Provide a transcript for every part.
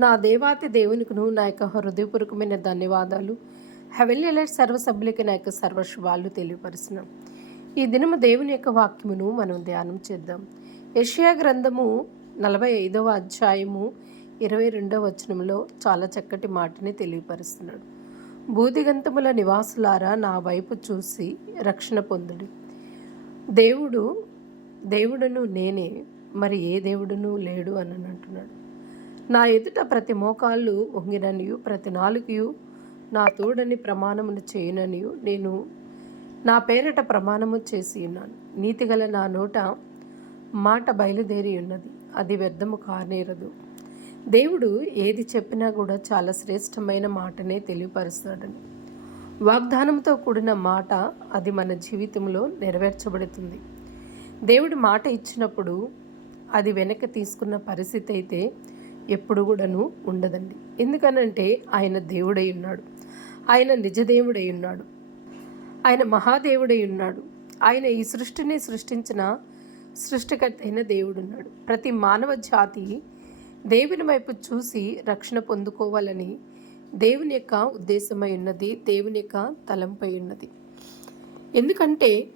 నా దేవాతి దేవునికును నా యొక్క హృదయపూర్వకమైన ధన్యవాదాలు. హెవెన్లీ అలర్ట్ సర్వ సభ్యులకి నా యొక్క సర్వశుభాలు తెలియపరుస్తున్నాం. ఈ దినము దేవుని యొక్క వాక్యమును మనం ధ్యానం చేద్దాం. యషియా గ్రంథము నలభై ఐదవ అధ్యాయము ఇరవై రెండవ వచనంలో చాలా చక్కటి మాటని తెలియపరుస్తున్నాడు. బూదిగంతముల నివాసులారా నా వైపు చూసి రక్షణ పొందుడి. దేవుడు దేవుడును నేనే మరి ఏ దేవుడును లేడు అని అంటున్నాడు. నా ఎదుట ప్రతి మోకాళ్ళు వంగిననియు ప్రతి నాలుగు నా తోడని ప్రమాణమును చేయననియు. నేను నా పేరిట ప్రమాణము చేసి ఉన్నాను. నీతిగల నా నోట మాట బయలుదేరి ఉన్నది. అది వ్యర్థము కానేరదు. దేవుడు ఏది చెప్పినా కూడా చాలా శ్రేష్టమైన మాటనే తెలియపరుస్తాడని. వాగ్దానంతో కూడిన మాట అది మన జీవితంలో నెరవేర్చబడుతుంది. దేవుడు మాట ఇచ్చినప్పుడు అది వెనక్కి తీసుకున్న పరిస్థితి అయితే ఎప్పుడు కూడాను ఉండదండి. ఎందుకనంటే ఆయన దేవుడై ఉన్నాడు. ఆయన నిజదేవుడై ఉన్నాడు. ఆయన మహాదేవుడై ఉన్నాడు. ఆయన ఈ సృష్టిని సృష్టించిన సృష్టికర్త అయిన దేవుడున్నాడు. ప్రతి మానవ జాతి దేవుని వైపు చూసి రక్షణ పొందుకోవాలని దేవుని యొక్క ఉద్దేశమై ఉన్నది దేవుని యొక్క తలంపై ఉన్నది. ఎందుకంటే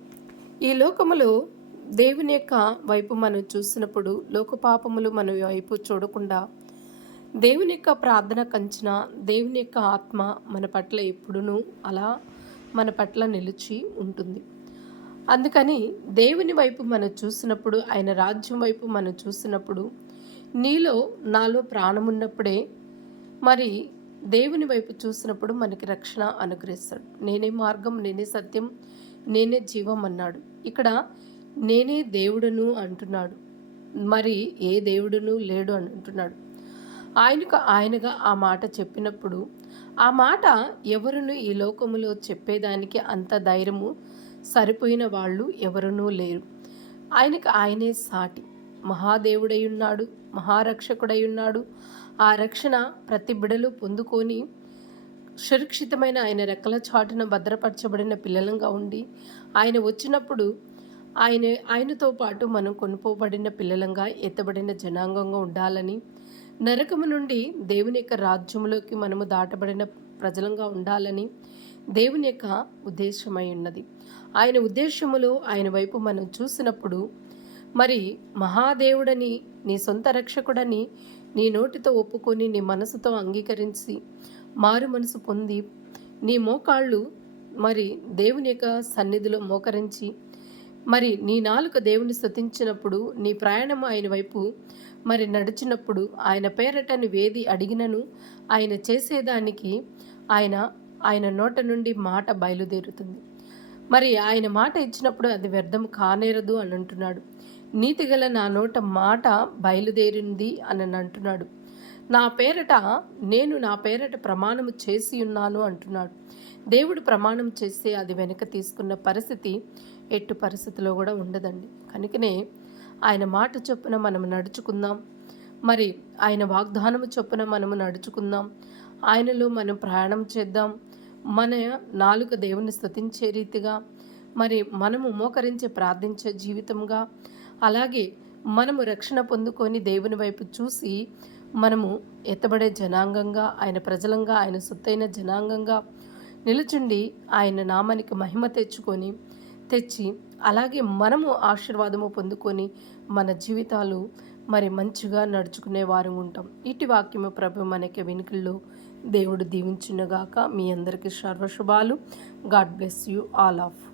ఈ లోకములో దేవుని యొక్క వైపు మనం చూసినప్పుడు లోక పాపములు మన వైపు చూడకుండా దేవుని యొక్క ప్రార్థన కంచిన దేవుని యొక్క ఆత్మ మన పట్ల ఎప్పుడునూ అలా మన పట్ల నిలిచి ఉంటుంది. అందుకని దేవుని వైపు మనం చూసినప్పుడు ఆయన రాజ్యం వైపు మనం చూసినప్పుడు నీలో నాలో ప్రాణం ఉన్నప్పుడే మరి దేవుని వైపు చూసినప్పుడు మనకి రక్షణ అనుగ్రహిస్తాడు. నేనే మార్గం నేనే సత్యం నేనే జీవం అన్నాడు. ఇక్కడ నేనే దేవుడును అంటున్నాడు. మరి ఏ దేవుడును లేడు అని అంటున్నాడు. ఆయనకు ఆయనగా ఆ మాట చెప్పినప్పుడు ఆ మాట ఎవరును ఈ లోకములో చెప్పేదానికి అంత ధైర్యము సరిపోయిన వాళ్ళు ఎవరునూ లేరు. ఆయనకు ఆయనే సాటి. మహాదేవుడై ఉన్నాడు మహారక్షకుడై ఉన్నాడు ఆ రక్షణ ప్రతి బిడలు పొందుకొని సురక్షితమైన ఆయన రెక్కల చాటున భద్రపరచబడిన పిల్లలంగా ఉండి ఆయన వచ్చినప్పుడు ఆయన ఆయనతో పాటు మనం కొనుపోబడిన పిల్లలంగా ఎత్తబడిన జనాంగంగా ఉండాలని నరకము నుండి దేవుని యొక్క రాజ్యంలోకి మనము దాటబడిన ప్రజలంగా ఉండాలని దేవుని యొక్క ఉద్దేశమై ఉన్నది. ఆయన ఉద్దేశములు ఆయన వైపు మనం చూసినప్పుడు మరి మహాదేవుడని నీ సొంత రక్షకుడని నీ నోటితో ఒప్పుకొని నీ మనసుతో అంగీకరించి మారు మనసు పొంది నీ మోకాళ్ళు మరి దేవుని యొక్క సన్నిధిలో మోకరించి మరి నీ నాలుక దేవుని స్థుతించినప్పుడు నీ ప్రయాణం ఆయన వైపు మరి నడిచినప్పుడు ఆయన పేరట వేది అడిగినను ఆయన చేసేదానికి ఆయన ఆయన నోట నుండి మాట బయలుదేరుతుంది. మరి ఆయన మాట ఇచ్చినప్పుడు అది వ్యర్థం కానేరదు అని అంటున్నాడు. నీతిగల నా నోట మాట బయలుదేరింది అని అంటున్నాడు. నా పేరట నేను నా పేరట ప్రమాణము చేసి ఉన్నాను అంటున్నాడు. దేవుడు ప్రమాణం చేస్తే అది వెనక తీసుకున్న పరిస్థితి ఎట్టు పరిస్థితిలో కూడా ఉండదండి. కనుకనే ఆయన మాట చొప్పున మనం నడుచుకుందాం. మరి ఆయన వాగ్దానము చొప్పున మనము నడుచుకుందాం. ఆయనలో మనం ప్రయాణం చేద్దాం. మన నాలుక దేవుని స్థుతించే రీతిగా మరి మనము మోకరించి ప్రార్థించే జీవితంగా అలాగే మనము రక్షణ పొందుకొని దేవుని వైపు చూసి మనము ఎత్తబడే జనాంగంగా ఆయన ప్రజలంగా ఆయన సొత్తైన జనాంగంగా నిలుచుండి ఆయన నామానికి మహిమ తెచ్చుకొని తెచ్చి అలాగే మనము ఆశీర్వాదము పొందుకొని మన జీవితాలు మరి మంచిగా నడుచుకునే వారు ఉంటాం. ఇటు వాక్యము ప్రభు మనకి వెనుకల్లో దేవుడు దీవించునుగాక. మీ అందరికీ సర్వశుభాలు. God bless you all of.